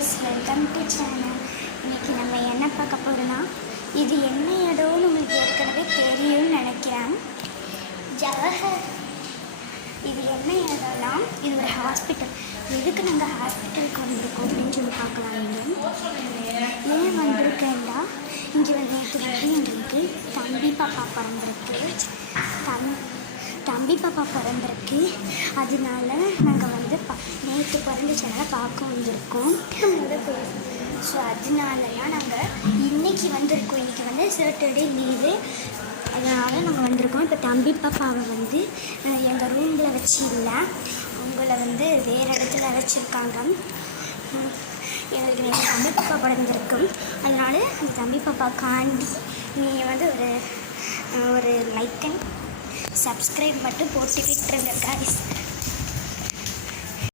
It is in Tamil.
Guys, welcome to channel. இன்றைக்கி நம்ம என்ன பார்க்க போகிறோன்னா, இது என்ன இடம்னு உங்களுக்கு ஏற்கனவே தெரியும்னு நினைக்கிறேன். ஜவஹர், இது என்ன இடம்னா இது ஒரு ஹாஸ்பிட்டல். எதுக்கு நாங்கள் ஹாஸ்பிட்டலுக்கு வந்திருக்கோம் அப்படின்னு சொல்லி பார்க்கலாம். ஏன் வந்திருக்கேன்டா, இங்கே வந்து நேற்று வந்து எங்களுக்கு தம்பி பாப்பா பிறந்திருக்கு. அதனால நாங்கள் வந்து நேற்று பிறந்துச்சனால பார்க்க வந்திருக்கோம். ஸோ அதனாலலாம் நாங்கள் இன்றைக்கி வந்திருக்கோம். இன்றைக்கி வந்து சாட்டர்டே லீவு, அதனால் நாங்கள் வந்திருக்கோம். இப்போ தம்பி பாப்பாவை வந்து எங்கள் ரூமில் வச்சு இல்லை, அவங்கள வந்து வேறு இடத்துல வச்சுருக்காங்க. எங்களுக்கு நேற்று தம்பி பாப்பா பிறந்திருக்கும். அதனால் அந்த தம்பி பாப்பாக்காண்டி நீங்கள் வந்து ஒரு லைக் அண்ட் சப்ஸ்கிரைப் மட்டும் போட்டு விட்டுருங்க கைஸ்.